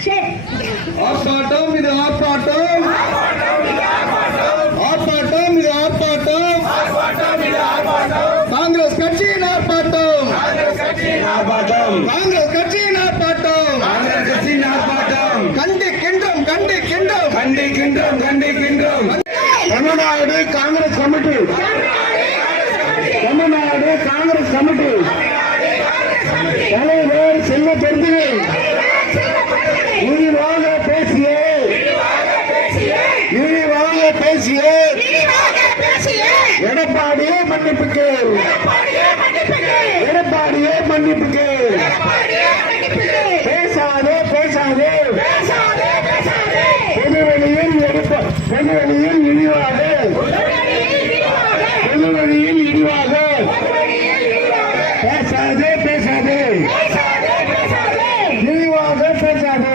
ஆர்ப்பாட்டம் இது ஆர்ப்பாட்டம். ஆர்ப்பாட்டம் இது ஆர்ப்பாட்டம். காங்கிரஸ் கட்சியின் ஆர்ப்பாட்டம். காங்கிரஸ் கட்சியின் ஆர்ப்பாட்டம். கண்டிக்கின்றோம் கண்டிக்கின்றோம். கண்டிக்கின்றோம் கண்டிக்கின்றோம். எடப்பாடியே மன்னிப்புக்கு. எடப்பாடியே மன்னிப்புக்கு. பேசாதே பேசாதே. பொதுவெளியில் பொதுவெளியில் இழிவாக. பொதுவெளியில் இழிவாக. பேசாதே பேசாதே. இழிவாக பேசாதே.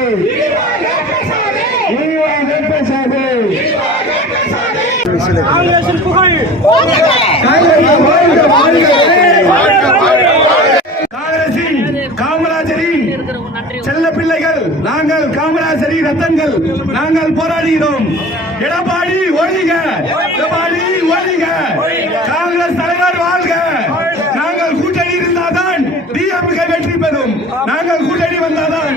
இழிவாக பேசாதே. காங்கிரசின் புகழ். காங்கிரசின் காமராஜரின் செல்ல பிள்ளைகள் நாங்கள் காமராஜரி ரத்தங்கள் நாங்கள் போராடுகிறோம் எடப்பாடி ஒழிக எடப்பாடி ஒழிக காங்கிரஸ் தலைவர் வாழ்க. நாங்கள் கூட்டணி இருந்தால்தான் டிஎம்கே வெற்றி பெறும். நாங்கள் கூட்டணி வந்தால்தான்